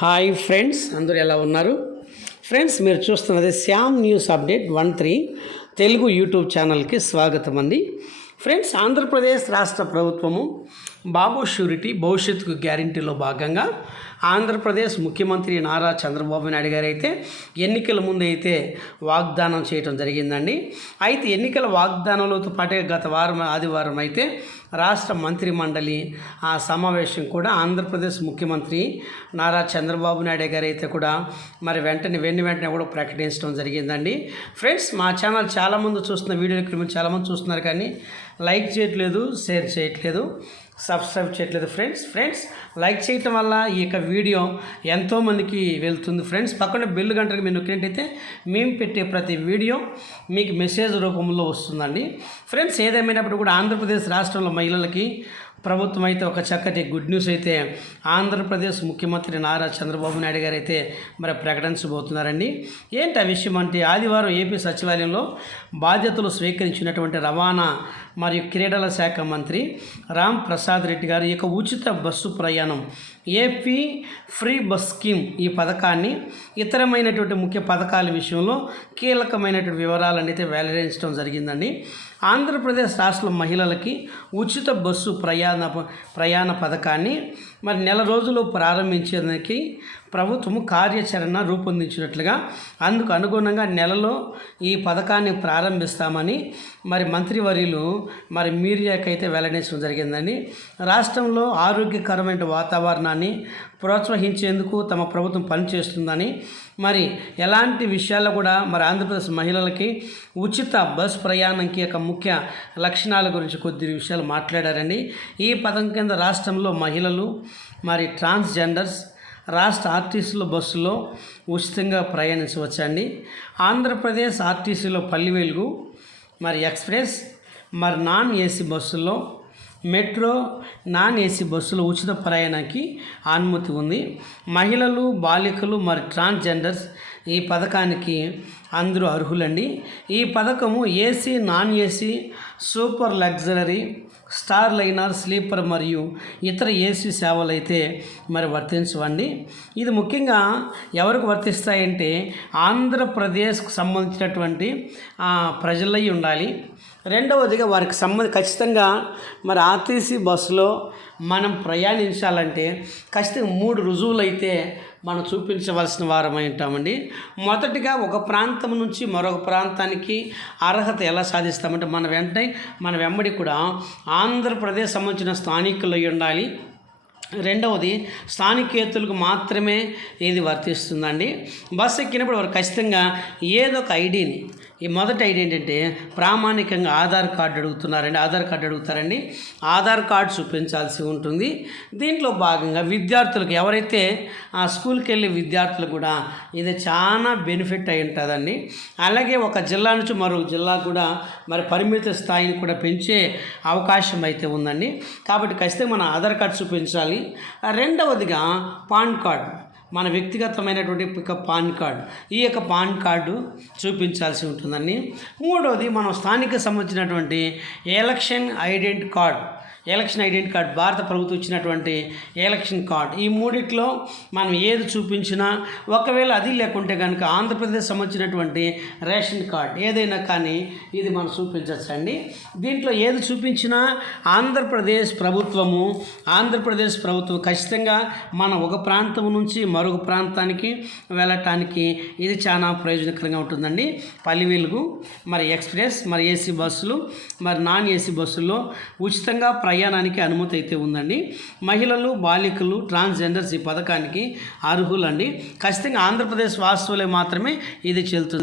Hi friends అందరూ ఎలా ఉన్నారు? ఫ్రెండ్స్ మీరు చూస్తున్నది Shyam news update one three Telugu YouTube ఛానల్కి స్వాగతం అండి. ఫ్రెండ్స్ ఆంధ్రప్రదేశ్ రాష్ట్ర ప్రభుత్వము బాబు షూరిటీ భవిష్యత్తుకు గ్యారంటీలో భాగంగా ఆంధ్రప్రదేశ్ ముఖ్యమంత్రి నారా చంద్రబాబు నాయుడు గారు అయితే ఎన్నికల ముందు అయితే వాగ్దానం చేయడం జరిగిందండి. అయితే ఎన్నికల వాగ్దానంలోతో పాటే గత వారం ఆదివారం అయితే రాష్ట్ర మంత్రి మండలి ఆ సమావేశం కూడా ఆంధ్రప్రదేశ్ ముఖ్యమంత్రి నారా చంద్రబాబు నాయుడు గారు అయితే కూడా మరి వెంటనే వెన్ను వెంటనే కూడా ప్రకటించడం జరిగిందండి. ఫ్రెండ్స్ మా ఛానల్ చాలామంది చూస్తున్న వీడియోలు ఇక్కడ చాలామంది చూస్తున్నారు కానీ లైక్ చేయట్లేదు షేర్ చేయట్లేదు సబ్స్క్రైబ్ చేయట్లేదు ఫ్రెండ్స్. ఫ్రెండ్స్ లైక్ చేయటం వల్ల ఈ యొక్క వీడియో ఎంతోమందికి వెళ్తుంది ఫ్రెండ్స్. పక్కన బెల్ గంటకి మీరు నొక్కినట్టయితే మేము పెట్టే ప్రతి వీడియో మీకు మెసేజ్ రూపంలో వస్తుందండి. ఫ్రెండ్స్ ఏదేమైనప్పుడు కూడా ఆంధ్రప్రదేశ్ రాష్ట్రంలో మహిళలకి ప్రభుత్వం అయితే ఒక చక్కటి గుడ్ న్యూస్ అయితే ఆంధ్రప్రదేశ్ ముఖ్యమంత్రి నారా చంద్రబాబు నాయుడు గారు అయితే మరి ప్రకటించబోతున్నారండి. ఏంటి ఆ విషయం అంటే ఆదివారం ఏపీ సచివాలయంలో బాధ్యతలు స్వీకరించినటువంటి రవాణా మరియు క్రీడల శాఖ మంత్రి రామ్ ప్రసాద్ రెడ్డి గారు ఇక ఉచిత బస్సు ప్రయాణం ఏపీ ఫ్రీ బస్ స్కీమ్ ఈ పథకాన్ని ఇతరమైనటువంటి ముఖ్య పథకాల విషయంలో కీలకమైనటువంటి వివరాలను అయితే వెల్లడించడం జరిగిందండి. ఆంధ్రప్రదేశ్ రాష్ట్ర మహిళలకి ఉచిత బస్సు ప్రయాణ ప్రయాణ పథకాన్ని మరి నెల రోజులు ప్రారంభించేందుకు ప్రభుత్వము కార్యాచరణ రూపొందించినట్లుగా అందుకు అనుగుణంగా నెలలో ఈ పథకాన్ని ప్రారంభిస్తామని మరి మంత్రివర్యులు మరి మీడియాకైతే వెల్లడించడం జరిగిందని రాష్ట్రంలో ఆరోగ్యకరమైన వాతావరణాన్ని ప్రోత్సహించేందుకు తమ ప్రభుత్వం పనిచేస్తుందని మరి ఎలాంటి విషయాల్లో కూడా మరి ఆంధ్రప్రదేశ్ మహిళలకి ఉచిత బస్ ప్రయాణంకి యొక్క ముఖ్య లక్షణాల గురించి కొద్ది విషయాలు మాట్లాడారండి. ఈ పథకం కింద రాష్ట్రంలో మహిళలు మరి ట్రాన్స్జెండర్స్ రాష్ట్ర ఆర్టీసీలో బస్సులో ఉచితంగా ప్రయాణించవచ్చండి. ఆంధ్రప్రదేశ్ ఆర్టీసీలో పల్లి వెలుగు మరి ఎక్స్ప్రెస్ మరి నాన్ ఏసీ బస్సుల్లో మెట్రో నాన్ ఏసీ బస్సులో ఉచిత ప్రయాణానికి అనుమతి ఉంది. మహిళలు బాలికలు మరి ట్రాన్స్జెండర్స్ ఈ పథకానికి అందరూ అర్హులండి. ఈ పథకము AC non AC super luxury star liner sleeper మరియు ఇతర ఏసీ సేవలు అయితే మరి వర్తించవండి. ఇది ముఖ్యంగా ఎవరికి వర్తిస్తాయంటే ఆంధ్రప్రదేశ్కు సంబంధించినటువంటి ప్రజలై ఉండాలి. రెండవదిగా వారికి సంబంధ ఖచ్చితంగా మరి ఆర్టీసీ బస్సులో మనం ప్రయాణించాలంటే ఖచ్చితంగా మూడు రుజువులు అయితే మనం చూపించవలసిన వారమై ఉంటామండి. మొదటిగా ఒక ప్రాంతం నుంచి మరొక ప్రాంతానికి అర్హత ఎలా సాధిస్తామంటే మన వెంటనే మన వెంబడి కూడా ఆంధ్రప్రదేశ్ సంబంధించిన స్థానికులు ఉండాలి. రెండవది స్థానికేతులకు మాత్రమే ఇది వర్తిస్తుందండి. బస్సు ఎక్కినప్పుడు వారు ఖచ్చితంగా ఏదో ఒక ఐడిని ఈ మొదటి ఐడి ఏంటంటే ప్రామాణికంగా ఆధార్ కార్డు అడుగుతున్నారండి ఆధార్ కార్డు అడుగుతారండి. ఆధార్ కార్డు చూపించాల్సి ఉంటుంది. దీంట్లో భాగంగా విద్యార్థులకు ఎవరైతే ఆ స్కూల్కి వెళ్ళే విద్యార్థులు కూడా ఇది చాలా బెనిఫిట్ అయి ఉంటుందండి. అలాగే ఒక జిల్లా నుంచి మరో జిల్లా కూడా మరి పరిమిత స్థాయిని కూడా పెంచే అవకాశం అయితే ఉందండి. కాబట్టి ఖచ్చితంగా మన ఆధార్ కార్డు చూపించాలి రెండవదిగా పాన్ కార్డ్. మన వ్యక్తిగతమైనటువంటి పాన్ కార్డు. ఈ యొక్క పాన్ కార్డు చూపించాల్సి ఉంటుందని మూడవది మనం స్థానిక సంబంధించినటువంటి election identity card. Election identity card భారత ప్రభుత్వం ఇచ్చినటువంటి ఎలక్షన్ కార్డ్ ఈ మూడిట్లో మనం ఏది చూపించినా ఒకవేళ అది లేకుంటే కనుక ఆంధ్రప్రదేశ్ సంబంధించినటువంటి రేషన్ కార్డ్ ఏదైనా కానీ ఇది మనం చూపించచ్చండి. దీంట్లో ఏది చూపించినా ఆంధ్రప్రదేశ్ ప్రభుత్వము ఆంధ్రప్రదేశ్ ప్రభుత్వం ఖచ్చితంగా మన ఒక ప్రాంతం నుంచి మరొక ప్రాంతానికి వెళ్ళటానికి ఇది చాలా ప్రయోజనకరంగా ఉంటుందండి. పల్లివెలుగు మరి ఎక్స్ప్రెస్ మరి ఏసీ బస్సులు మరి నాన్ ఏసీ బస్సుల్లో ఉచితంగా ప్రయాణానికి అనుమతి అయితే ఉందండి. మహిళలు బాలికలు ట్రాన్స్జెండర్స్ ఈ పథకానికి అర్హులండి. ఖచ్చితంగా ఆంధ్రప్రదేశ్ వాస్తువులే మాత్రమే ఇది చెల్తుంది